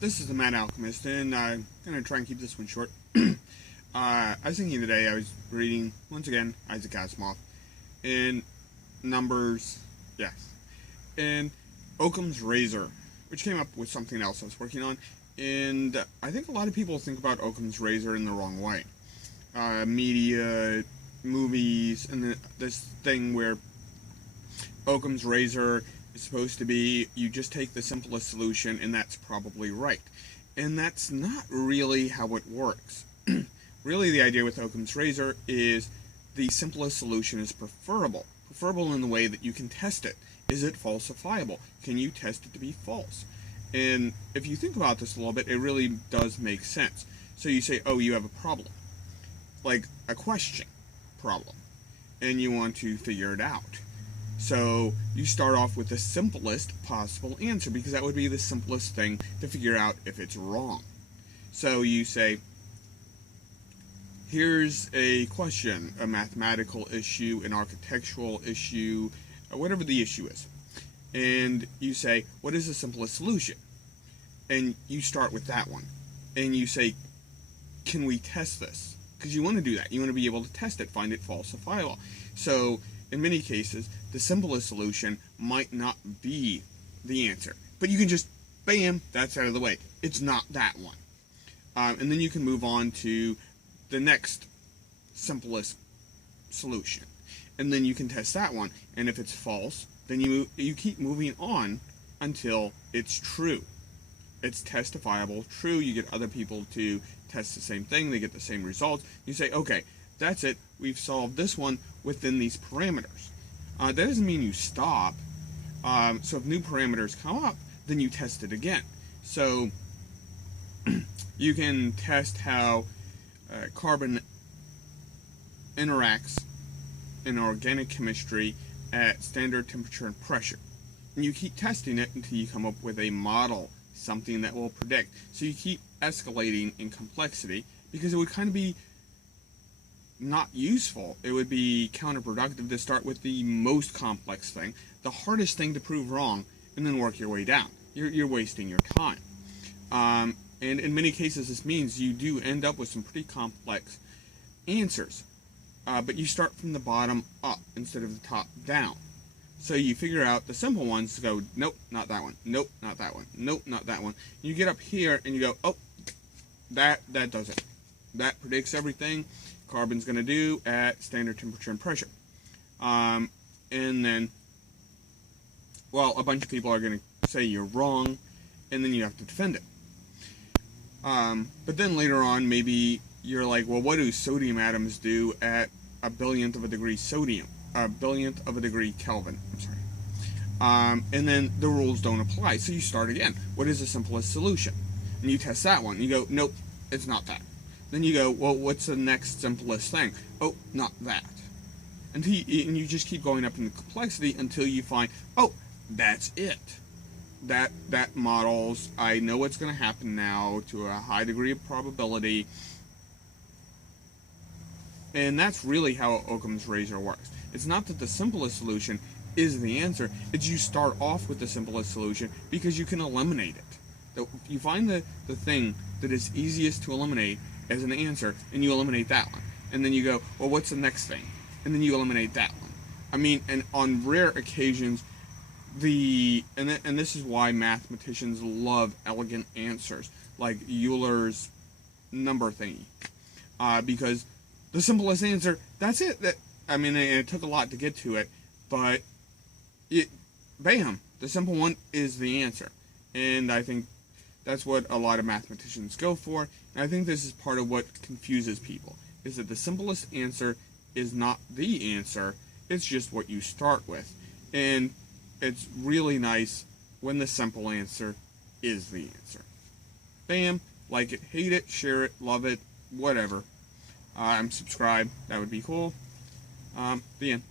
This is the Mad Alchemist, and I'm going to try and keep this one short. I was thinking today, I was reading, once again, Isaac Asimov, in Numbers, yes, in Occam's Razor, which came up with something else I was working on, and I think a lot of people think about Occam's Razor in the wrong way. Media, movies, and this thing where Occam's Razor is supposed to be, you just take the simplest solution and that's probably right. And that's not really how it works. Really, the idea with Occam's Razor is the simplest solution is preferable. Preferable in the way that you can test it. Is it falsifiable? Can you test it to be false? And if you think about this a little bit, it really does make sense. So you say, oh, you have a problem. Like a question problem. And you want to figure it out. So you start off with the simplest possible answer, because that would be the simplest thing to figure out if it's wrong. So you say, here's a question, a mathematical issue, an architectural issue, whatever the issue is. And you say, what is the simplest solution? And you start with that one. And you say, can we test this? Because you want to do that. You want to be able to test it, find it falsifiable. So in many cases, the simplest solution might not be the answer. But you can just, bam, that's out of the way. It's not that one. And then you can move on to the next simplest solution. And then you can test that one. And if it's false, then you keep moving on until it's true. It's testifiable, true. You get other people to test the same thing. They get the same results. You say, okay, that's it. We've solved this one within these parameters. That doesn't mean you stop. So if new parameters come up, then you test it again. So you can test how carbon interacts in organic chemistry at standard temperature and pressure. And you keep testing it until you come up with a model, something that will predict. So you keep escalating in complexity, because it would kind of be not useful. It would be counterproductive to start with the most complex thing, the hardest thing to prove wrong, and then work your way down. You're wasting your time. And in many cases, this means you do end up with some pretty complex answers. But you start from the bottom up instead of the top down. So you figure out the simple ones, go, nope, not that one, nope, not that one, nope, not that one. You get up here and you go, oh, that does it. That predicts everything carbon's going to do at standard temperature and pressure. And then, well, a bunch of people are going to say you're wrong, and then you have to defend it. But then later on, maybe you're like, well, what do sodium atoms do at a billionth of a degree sodium? A billionth of a degree Kelvin. I'm sorry. And then the rules don't apply, so you start again. What is the simplest solution? And you test that one. You go, nope, it's not that. Then you go, well, what's the next simplest thing? Oh, not that. And you just keep going up in the complexity until you find, oh, that's it. That models, I know what's going to happen now to a high degree of probability. And that's really how Occam's Razor works. It's not that the simplest solution is the answer. It's you start off with the simplest solution because you can eliminate it. You find the thing that is easiest to eliminate as an answer, and you eliminate that one. And then you go, well, what's the next thing? And then you eliminate that one. I mean, and on rare occasions, and this is why mathematicians love elegant answers, like Euler's number thingy. Because the simplest answer, that's it. It took a lot to get to it, but bam, the simple one is the answer. And I think that's what a lot of mathematicians go for. And I think this is part of what confuses people, is that the simplest answer is not the answer, it's just what you start with. And it's really nice when the simple answer is the answer. Bam, like it, hate it, share it, love it, whatever. Subscribe, that would be cool. The end.